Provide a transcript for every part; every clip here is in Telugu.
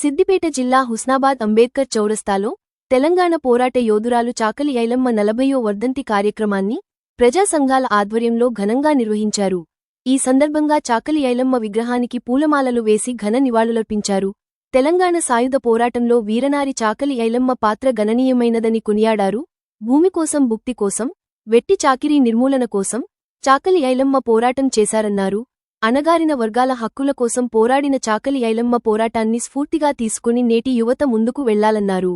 సిద్దిపేట జిల్లా హుస్నాబాద్ అంబేద్కర్ చౌరస్తాలో తెలంగాణ పోరాట యోధురాలు చాకలి ఐలమ్మ 40వ వర్ధంతి కార్యక్రమాన్ని ప్రజా సంఘాల ఆధ్వర్యంలో ఘనంగా నిర్వహించారు. ఈ సందర్భంగా చాకలి ఐలమ్మ విగ్రహానికి పూలమాలలు వేసి ఘన నివాళులర్పించారు. తెలంగాణ సాయుధ పోరాటంలో వీరనారి చాకలి ఐలమ్మ పాత్ర గణనీయమైనదని కొనియాడారు. భూమి కోసం భుక్తి కోసం, వెట్టి చాకిరీ నిర్మూలన కోసం చాకలి ఐలమ్మ పోరాటం చేశారన్నారు. అణగారిన వర్గాల హక్కుల కోసం పోరాడిన చాకలి ఐలమ్మ పోరాటాన్ని స్ఫూర్తిగా తీసుకుని నేటి యువత ముందుకు వెళ్లాలన్నారు.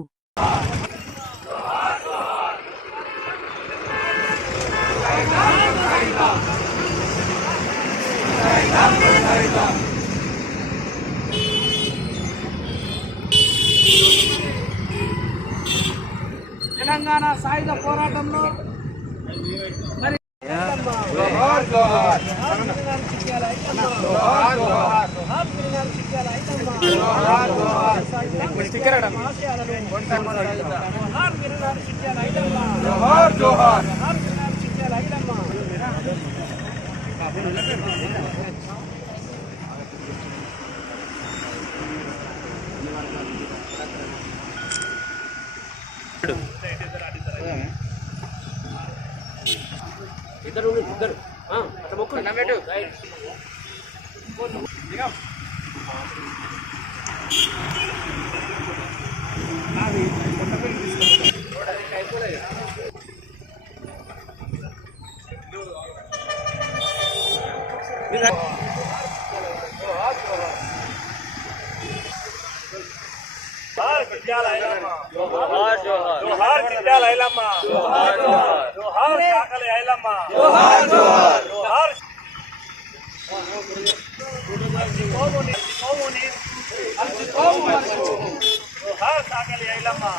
తెలంగాణ సాయుధ పోరాటంలో మరి ఇద్దరు అట్లా మొక్కు నమ్మేటు जोहार चिट्याल ऐलम्मा, जोहार चाकली ऐलम्मा, जोहार चाकली ऐलम्मा.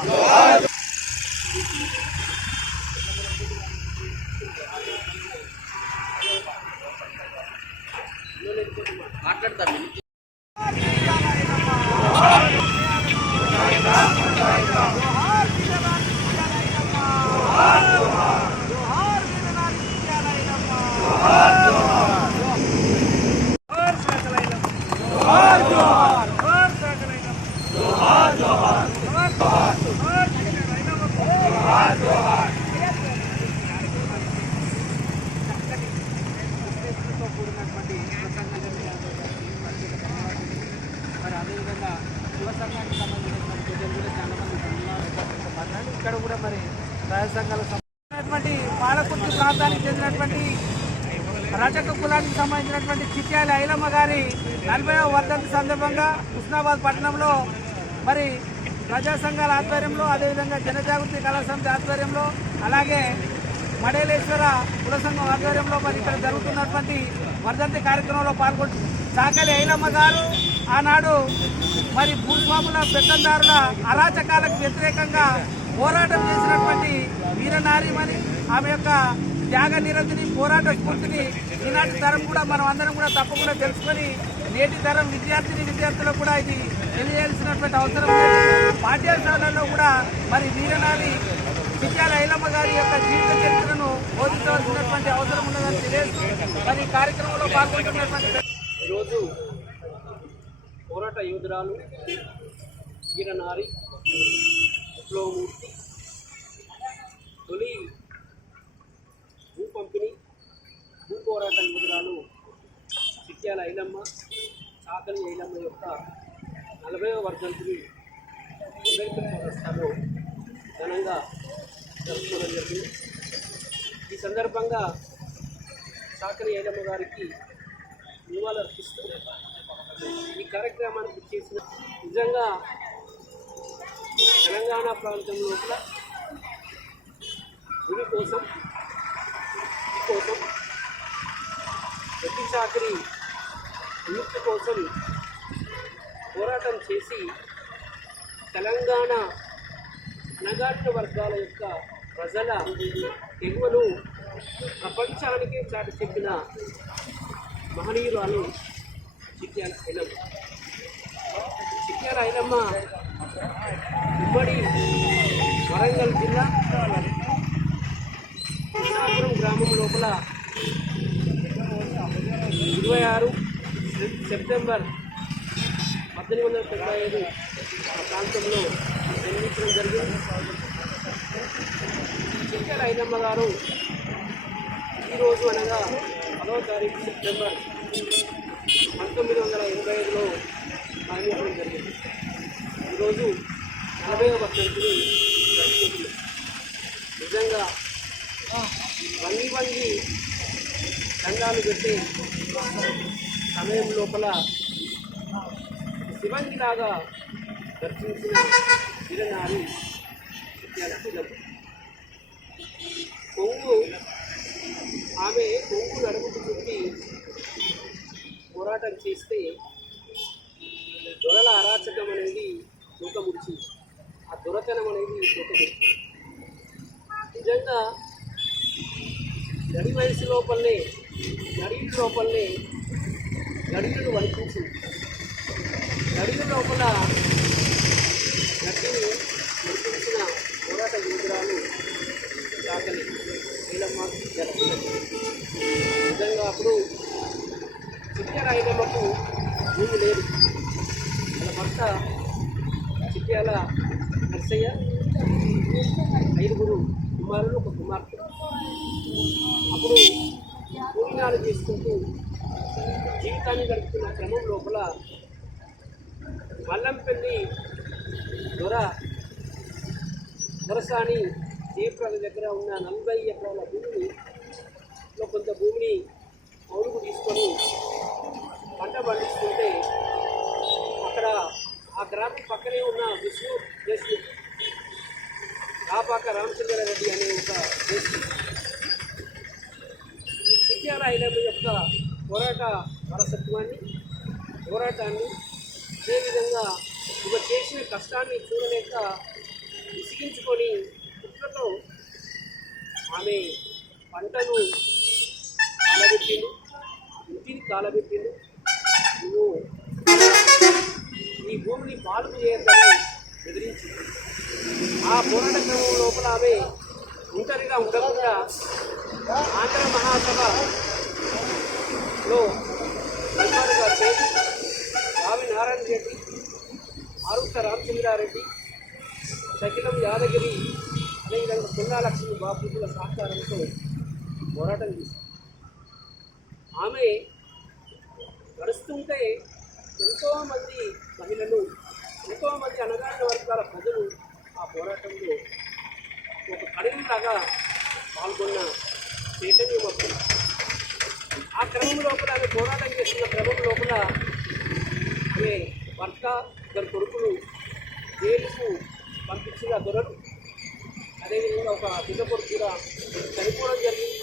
మరి అదేవిధంగా యువ సంఘానికి సంబంధించినటువంటి ప్రజలు కూడా చాలా మంది ఇక్కడ కూడా మరి రాజ సంఘాలకు సంబంధించినటువంటి పాలకుర్తి ప్రాంతానికి చెందినటువంటి రజక కులానికి సంబంధించినటువంటి చిట్యాల ఐలమ్మ గారి 40వ వర్ధంతి సందర్భంగా హుస్నాబాద్ పట్టణంలో మరి ప్రజా సంఘాల ఆధ్వర్యంలో, అదేవిధంగా జనజాగృతి కళా సమితి ఆధ్వర్యంలో, అలాగే మడేలేశ్వర కుల సంఘం ఆధ్వర్యంలో మరి ఇక్కడ జరుగుతున్నటువంటి వర్ధంతి కార్యక్రమంలో పాల్గొంటున్నారు. చాకలి ఐలమ్మ గారు ఆనాడు మరి భూస్వాముల పెత్తందారుల అరాచకాలకు వ్యతిరేకంగా పోరాటం చేసినటువంటి వీరనారీమణి. ఆమె యొక్క త్యాగ నిరతిని, పోరాట స్ఫూర్తిని ఈనాటి తరం కూడా మనం అందరం కూడా తప్పకుండా తెలుసుకొని నేటి తరం విద్యార్థులకు కూడా ఇది తెలియాల్సినటువంటి అవసరం లేదు. పాఠ్యాంశాలలో కూడా మరి వీరనారి చిట్యాల ఐలమ్మ గారి యొక్క జీవిత చరిత్రను బోధించవలసినటువంటి అవసరం ఉన్నదని తెలియజేస్తూ మరి కార్యక్రమంలో పాల్గొంటున్నటువంటి ఈరోజు పోరాట యోధురాలు వీరనారి విప్లవమూర్తి, తొలి భూ పంపిణీ భూ పోరాట యోధురాలు చిట్యాల ఐలమ్మ, చాకలి ఐలమ్మ యొక్క 40వ వర్ధంతిని అంబేద్కర్ చౌరస్తాలో ఘనంగా జరుపుకోవడం జరిగింది. ఈ సందర్భంగా చాకలి ఐలమ్మ గారికి నివాళులర్పిస్తూ ఈ కార్యక్రమానికి చేసిన నిజంగా తెలంగాణ ప్రాంతం లోపల భూమి కోసం వెట్టి చాకరీ విముక్తి కోసం పోరాటం చేసి తెలంగాణ అణగారిన వర్గాల యొక్క ప్రజల తెగువను ప్రపంచానికి చాటి చెప్పిన మహనీయురాలు చిట్యాల ఐలమ్మ. చిట్యాల ఐలమ్మ ఉమ్మడి వరంగల్ జిల్లా కృష్ణాపురం గ్రామం లోపల 26 సెప్టెంబర్ 1875 ఆ ప్రాంతంలో జన్మించడం జరిగింది. చిక్యాల ఐలమ్మ గారు ఈరోజు అనగా 10వ తారీఖు సెప్టెంబర్ 1985లో మరణించడం జరిగింది. ఈరోజు 40వ వర్ధంతిని జరుపుకుంటుంది. నిజంగా వంగి దండాలు పెట్టే సమయం లోపల శివంగిలాగా దర్శించిన వీరనారి చిక్యాల ఐలమ్మ. ఆమె కొంగు నడుముకు చుట్టి పోరాటం చేస్తే దొరల అరాచకం అనేది తూకముడిచింది. ఆ దొరతనం అనేది తూకముడిచింది. నిజంగా నడి వయసు లోపలనే నడిల లోపలనే గడిలను వణికించింది. గడిల లోపల గడ్డిని వణికించిన పోరాట యోధురాలు చాకలి ఐలమ్మ నిజంగా అప్పుడు చిక్యాల ఐలమ్మకు భూమి లేదు. వాళ్ళ భర్త చిక్యాల నర్సయ్య, 5 కుమారులు, 1 కుమార్తె. అప్పుడు కూలినాలు చేసుకుంటూ జీవితాన్ని గడుపుతున్న క్రమం లోపల మల్లంపల్లి దొరసాని జయప్రద దగ్గర ఉన్న 40 ఎకరాల భూమిలో కొంత భూమిని పౌరుకు తీసుకొని పంట పండిస్తుంటే అక్కడ ఆ గ్రామం పక్కనే ఉన్న విష్ణు దేశ్ముఖ్, రాపాక రామచంద్రారెడ్డి అనే ఒక దేశ్ముఖ్ ఈ చిక్యాల ఐలమ్మ యొక్క పోరాట వారసత్వాన్ని, పోరాటాన్ని, అదేవిధంగా ఇవ చేసిన కష్టాన్ని చూడలేక విసిగించుకొని కుట్రతో ఆమె పంటను కాలబెట్టిండు, ఇంటిని కాలబెట్టిండు. నువ్వు ఈ భూమిని పాలకు చేయొద్దని బెదిరించింది. ఆ పోరాట క్రమం లోపల ఆమె ఒంటరిగా ఉండకుండా ఆంధ్ర మహాసభలో మెంబర్గా చేసి రావి నారాయణ రెడ్డి, ఆరుట్ల రామచంద్రారెడ్డి, సకిలం యాదగిరి, అదేవిధంగా పున్నా లక్ష్మి బాపుల సహకారంతో పోరాటం చేశారు. ఆమె నడుస్తుంటే ఎంతోమంది మహిళలు, ఎంతోమంది అణగారిన వర్గాల ప్రజలు ఆ పోరాటంలో ఒక కడిలాగా పాల్గొన్న చైతన్యం అప్పుడు. ఆ క్రమం లోపల ఆమె పోరాటం చేస్తున్న క్రమం లోపల ఆమె భర్త, 2 కొడుకులు జైలుకు పంపించిన దొరలు, అదేవిధంగా ఒక బిడ్డ కొడుకు కూడా చనిపోవడం జరిగింది.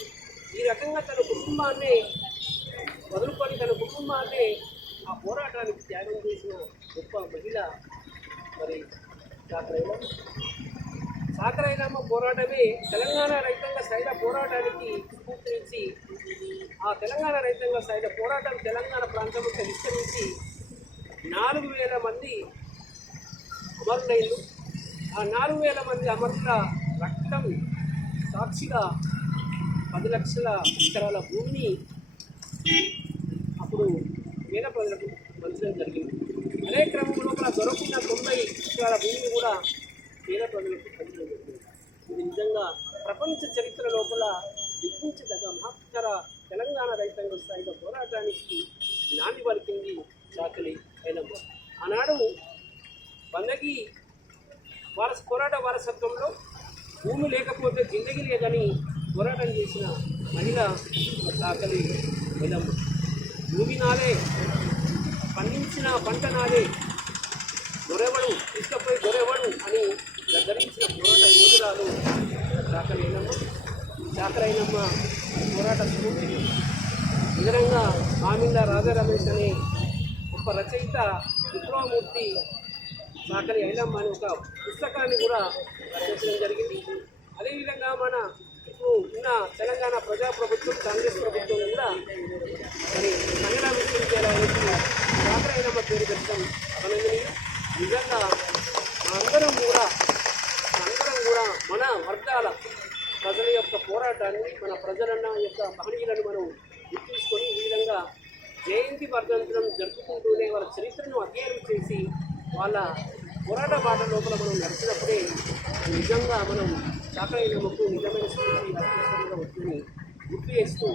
ఈ రకంగా తన కుటుంబాన్ని వదులుకొని తన కుటుంబాన్ని ఆ పోరాటానికి త్యాగం చేసిన గొప్ప మహిళ మరి చాకలి ఐలమ్మ పోరాటమే తెలంగాణ రైతాంగ సైడ పోరాటానికి స్ఫూర్తినిచ్చి ఆ తెలంగాణ రైతాంగ సైడ పోరాటం తెలంగాణ ప్రాంతంలో విస్తరించి 4,000 మంది అమరులైన ఆ 4,000 మంది అమరుల రక్తం సాక్షిగా 10 లక్షల ఎకరాల భూమిని అప్పుడు పేద ప్రజలకు పంచడం జరిగింది. అదే క్రమంలో దొరకున్న 90 ఎకరాల భూమిని కూడా పేద ప్రజలకు పంచడం జరిగింది. ఇది నిజంగా ప్రపంచ చరిత్ర లోపల దిగ్గుంచదగ్గ మహత్తర తెలంగాణ రైతాంగ స్థాయిలో పోరాటానికి నాంది పలికింది చాకలి ఐలమ్మ. ఆనాడు బందగి పోరాట వారసత్వంలో భూమి లేకపోతే జిందగీ లేదని పోరాటం చేసిన మహిళ చాకలి ఐలమ్మ. భూమి నాదే, పండించిన పంట నాదే, దొరెవడు తీసుకపోయి దొరెవడు అని ధరించిన పోరాట యోధురాలు చాకలి ఐలమ్మ. చాకలి ఐలమ్మ పోరాట స్ఫూర్తిని నిజంగా మామిళ్ళ రాజా రమేష్ అనే గొప్ప రచయిత విప్లవమూర్తి చాకలి ఐలమ్మ అనే ఒక పుస్తకాన్ని కూడా రచించడం జరిగింది. అదేవిధంగా మన ఇప్పుడు ఉన్న తెలంగాణ ప్రజాప్రభుత్వం, కాంగ్రెస్ ప్రభుత్వం కూడా మరి కన్నడ విశ్వవిద్యాలయానికి చాకలి ఐలమ్మ పేరు పెట్టడం అభినందనీయం. నిజంగా అందరం కూడా మన వర్గాల ప్రజల యొక్క పోరాటాన్ని, మన ప్రజలన్న యొక్క మహనీయులను మనం గుర్తించుకొని ఈ విధంగా జయంతి వర్ధంతులను జరుపుకుంటూనే వాళ్ళ చరిత్రను అధ్యయనం చేసి వాళ్ళ పోరాట బాట లోపల మనం నడిచినప్పుడే నిజంగా మనం చాకలి ఐలమ్మకు నిజమైన స్ఫూర్తి వస్తుందని గుర్తు చేస్తూ